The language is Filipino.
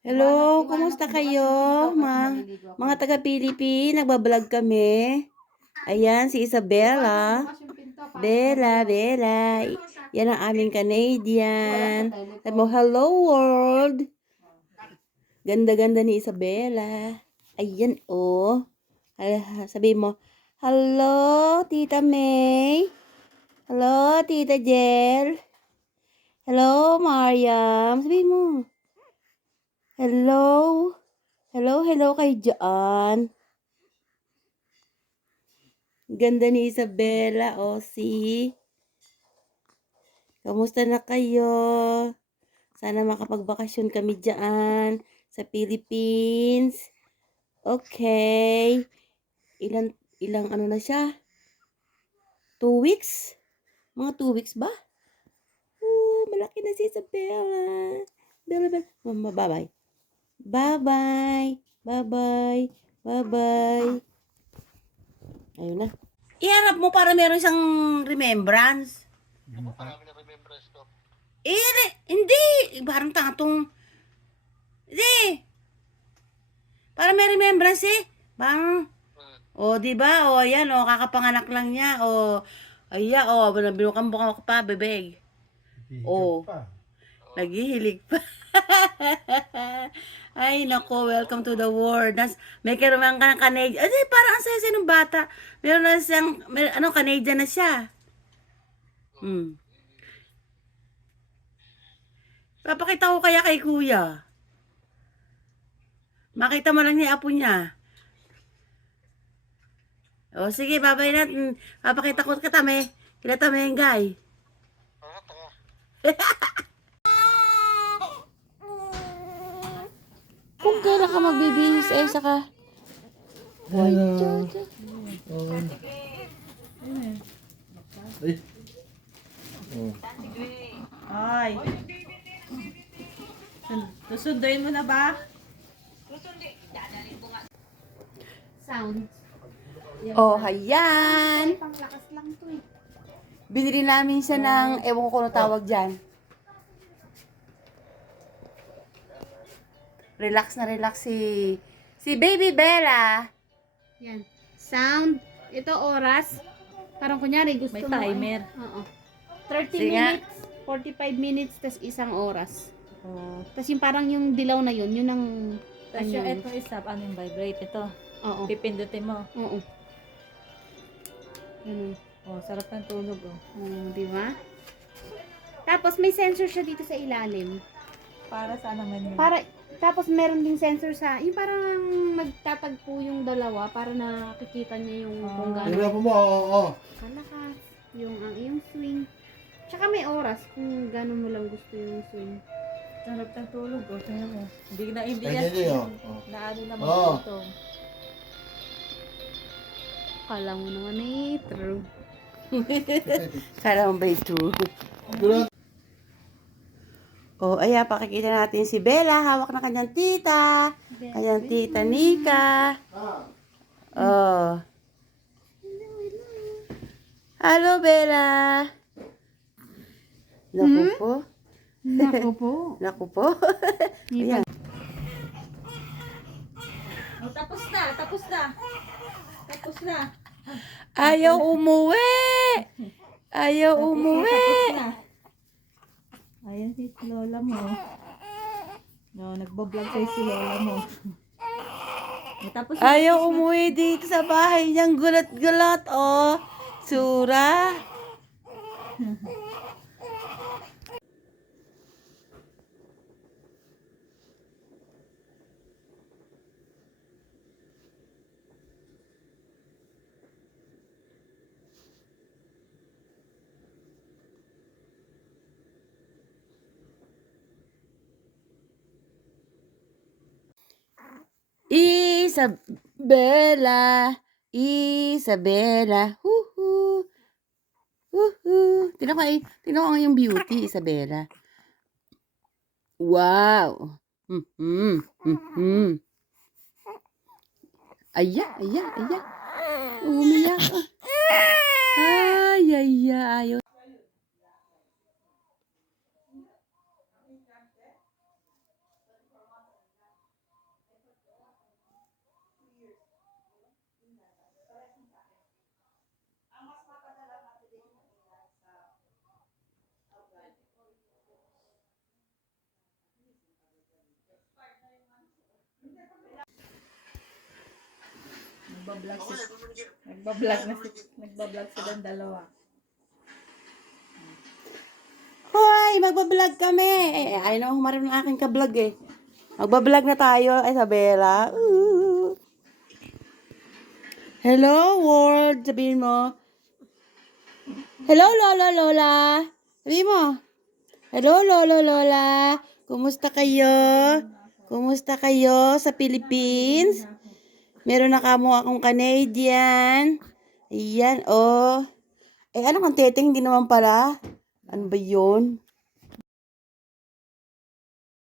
Hello, kumusta kayo? Mga taga-Philippine, nagbablog kami. Ayan, si Isabella. Bella. Yan ang aming Canadian. Sabi mo, hello world. Ganda-ganda ni Isabella. Ayan, oh. Sabi mo, hello, Tita May. Hello, Tita Jel. Hello, Mariam. Sabi mo, hello. Hello kay Jaan. Ganda ni Isabella, o si. Kamusta na kayo? Sana makapagbakasyon kami dyan sa Philippines. Okay. Ilang ano na siya? 2 weeks? Mga 2 weeks ba? Malaki na si Isabella. Bella. Mama, bye-bye. Bye-bye. Ayun na. Iharap mo para meron siyang remembrance. Marami na remembrance ko. Hindi. Parang tangatong. Hindi. Para may remembrance eh. Bang. Diba? Ayan, kakapanganak lang niya. Ayan, binukan ka pa, bebeg. Naghihilig pa. Ay, nako, welcome to the world. May karoon ka ng Canadian. Parang ang saya ng bata. Meron na siyang, Canadian na siya. Papakita ko kaya kay kuya. Makita mo lang niya apo niya. Sige, babay natin. Papakita ko katame. Kinatame yung guy. Kung kailan ka magbibihis, saka. Hello. Ay. Susunduin mo na ba? Sound. Hayan. Panglakas lang to eh. Binili namin siya ng, ewan ko kung tawag dyan. Relax si Baby Bella. Yan. Sound. Ito oras. Parang kunyari gusto May mo. timer. Oo. 30 Sige nga. minutes, 45 minutes, tas isang oras. Tas yung parang yung dilaw na yun ang Tapos yung ito isa, ano yung vibrate? Ito. Oo. Pipindutin mo. Oo. Ganun. Sarap ng tulog Di ba? Tapos may sensor siya dito sa ilalim. Para sa naman yun? Tapos meron ding sensor sa, yung parang magtatagpo yung dalawa para nakikita niya yung kung gaano kalakas, yung swing. Tsaka may oras kung gano'n mo lang gusto yung swing. Sarap ng tulog tingnan mo. Hindi Hindi, yan. Naano naman ito. Kala mo naman true. Kala mo ba true? Ayan, pakikita natin si Bella. Hawak na kanyang tita. Kanyang tita Nika. Hello, Bella. Naku po. Naku po. Ayan. Tapos na. Ayaw umuwi. Ayan si lola mo. Nagbablog sa'yo si lola mo. Tapos Ayaw umuwi dito sa bahay niyang gulat-gulat, Sura. Isabella. Tingnan ko yung beauty, Isabella. Wow. Aya. Umiyak. Ayaw. Nagbablog silang dalawa. Hoy, magbablog kami. Ay, no, humarap ng aking kablog eh. Magbablog na tayo, Isabela. Ooh. Hello, world. Sabihin mo. Hello, Lola, Lola. Sabihin mo. Hello, Lolo, Lola. Kumusta kayo? Kumusta kayo sa Philippines? Meron na kamo akong Canadian. Ayan, oh. Eh, ano kang teteng? Hindi naman pala. Ano ba yun?